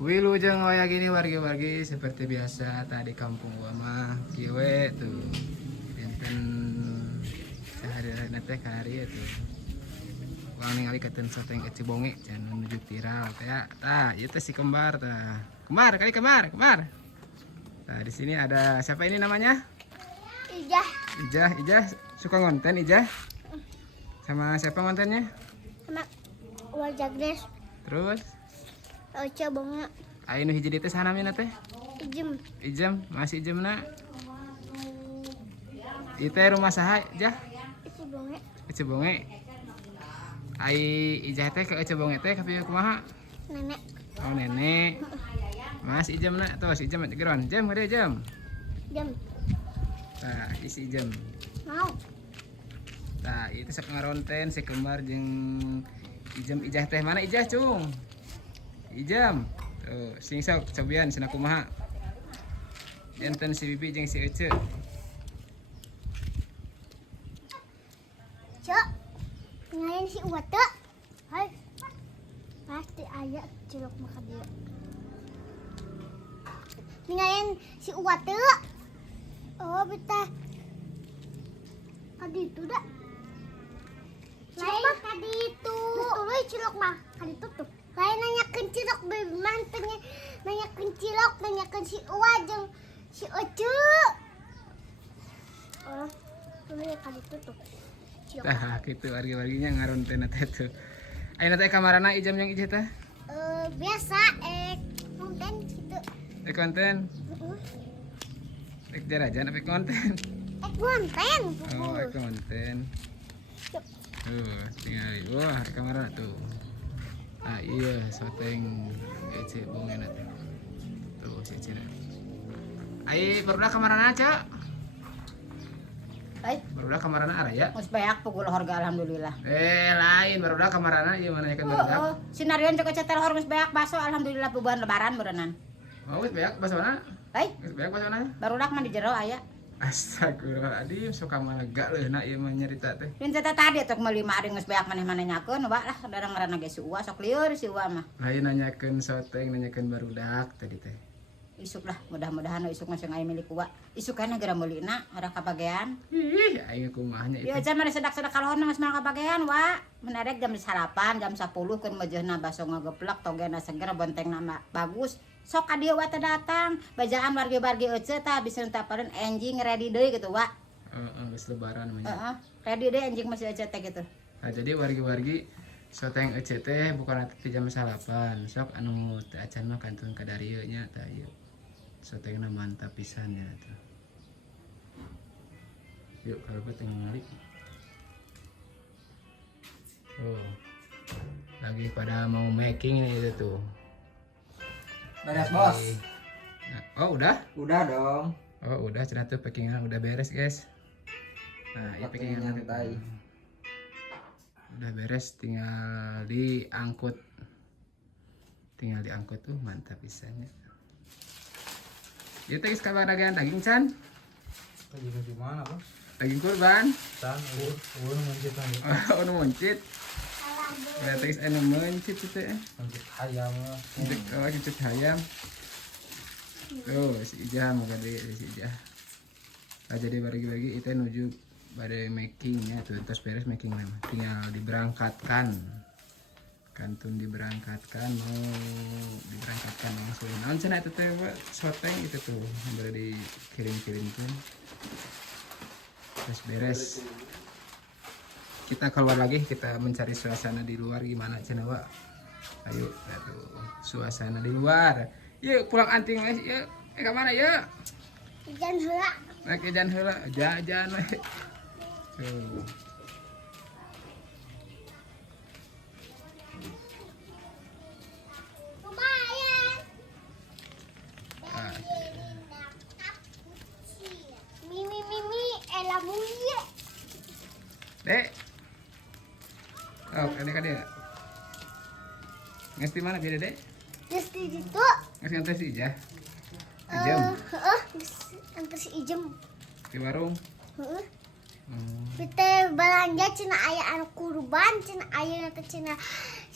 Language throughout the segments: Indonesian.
Wilujeng waya gini wargi-wargi seperti biasa tadi kampung gua mah kiwe tuh. Dinten sehari-hari teh kari itu. Uang ningali katen soteng eci bonge can menuju viral teh. Tah, ieu teh si kembar tah. Kembar. Nah, di sini ada siapa ini namanya? Ijah suka ngonten Ijah. Sama siapa ngontennya? Sama Wajagres. Terus Ocha bunga. ayo nu hiji dieu teh sanamina teh? Ijem. Masih ijemna. Ieu teh rumah saha, Jah? Itu bunga. Ece bonge. Ai Ijah teh ke Ece bonge teh kapieu kumaha? Nenek. Oh, nenek. Mas ijemna tos ijem geron. Jem gede jem. Jam. Tah, isi jem. Mau. Tah, itu sok ngaronten si kembar jeung ijem Ijah teh mana Ijah, Cung? Ijem. Tuh, sing sok cobian cenah kumaha? Enten si Bibi jeung si Ece. Cok. Ngayen si Uwa teu. Hai. Pasti aya cilok maka dia. Ngayen si Uwa teu. Oh, betah. Kadi itu dah. Lain kadi itu. Betul cilok mah. Kadi tutup. Lain nanyakeun cilok mantenya. Nanyakeun cilok, nanyakeun si Uwa jeung si Ece. Oh, tuh kadi tutup. Cilok. Tah, kitu wargi-warginya ngaronten teh tuh. Ayeuna teh kamarana Ijem jeung Ijah teh? Biasa konten gitu. Konten. Jarajan apa konten? Konten. Oh, konten. Tuh, tinggal wah di kamar tuh. Ah iya, soteng Ece bongena teh. Tuh si Ece. Ai barudak kamarana, Cak? Ai, Barudak kamarana araya? geus beak pukul harga alhamdulillah. Lain barudak kamarana ieu mana nyakeun barudak. Oh, sinarion cek cetel geus beak baso alhamdulillah buban lebaran berenang. Oh, geus beak basona? Ai, Geus beak basona? barudak mah di jero aya. Astagfirullahaladzim, suka malega leuna ieu mah nyarita teh. Pin teh tadi atuh meuli mah ari geus beak maneh-maneh nyakeun loba lah darang ngaranna ge si Uwa sok lieur si Uwa mah. Lain nanyakeun soteng, nanyakeun barudak tadi teh. Isuk lah, mudah-mudahan isuk mah sing aya milik Uwa. Isuk kana geura meulina ada kabagean. Ih, aing kumahnya itu. Ieu aja mah sedak-sedak kalahonna geus mah kabagean wa. Menarek jam 8, jam 10 keun meujeunna baso ngageplak togena seger bontengna mah bagus. Sok ka dieu wa teh datang. Bajaan wargi-wargi Ece tah bisa tapareun enjing ready deui gitu wa. Geus lebaran mah. Heeh. Ready deui enjing masih Ece teh gitu. Nah, jadi wargi-wargi soteng Ece teh bukan ati jam 8. Sok anu teh acan mah kantun ka darieu nya tah ieu. Sotengna mantap pisan ya tuh. Yuk kalau gue tengah ngalik. Oh, lagi pada mau making ini itu tuh. Beres bos. Nah, oh udah? Udah dong. Oh udah, cenah tuh packingan udah beres guys. Nah, ini packingan nyantai. udah beres, tinggal diangkut. Tinggal diangkut tuh mantap pisannya. Itu guys kabar daging Chan. Daging gimana bos? Daging kurban. Chan, muncit lagi. Oh, nu muncit. Berarti guys anu muncit itu ya. Muncit ayam. Muncit ayam. Tuh, si Ijah mau gede si Ijah. Nah, jadi bagi-bagi itu menuju pada makingnya tuh, terus beres making nama. Tinggal diberangkatkan. Kantun diberangkatkan, mau diberangkatkan langsung. Nah, cenah itu teh soteng itu tuh baru dikirim-kirimkan. Terus beres. Kita keluar lagi, kita mencari suasana di luar gimana cenah, Wak. Ayo, tuh suasana di luar. Yuk pulang anting guys, yuk. Ke mana yuk? Jangan heula. Naik jajan heula, jajan we. Tuh. Lumayan. Ah, Mimi, ela mulia. Dek. Oh, kadek. Nges di mana dia, Dek? Geus di ditu. Nges nganter si Ijah. Ijem. Geus antar si Ijem. Di warung. Heeh. Hmm. Kita belanja cina aya anu kurban, cina aya teh cina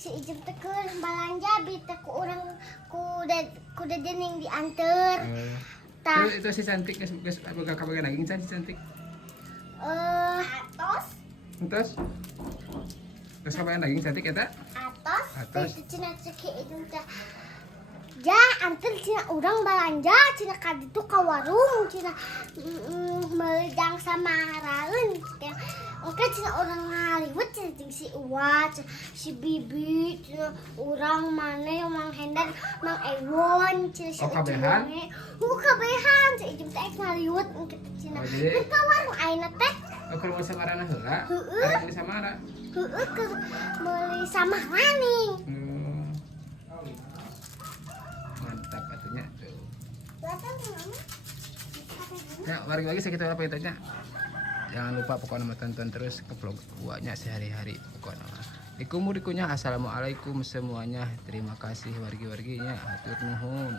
si Ijem teh keur balanja bi teh ku urang kuda dening dianter. Tah Itu si cantik geus boga kabagan daging si cantik. atos Terus geus kabagan daging cantik eta? atos Atos. teh cenah cek Ijem teh. Ja, anter cenah urang balanja cenah ka ditu ka warung cenah meujang samaraeun. Oke cenah urang ngaliwet cenah jeung si Uwa, si Bibi, cenah urang maneh Mang Hendar, Mang Ewon, cenah si Oh, kabehan? Kabehan, si Ijem teh ngaliwet kitu cenah. Oh, jadi- Keur ka warung ayeuna teh. Oh, kalau mau samarana heula. Heueuh. Arek di samara. Heueuh keur meuli samarani. Mantap atunya tuh. Datang ke mana? Ya, bagi-bagi sekitar apa itu nya. Jangan lupa pokoknya mah tonton terus ke vlog guanya sehari-hari pokoknya mah. Assalamualaikum semuanya. Terima kasih wargi-warginya. Hatur nuhun.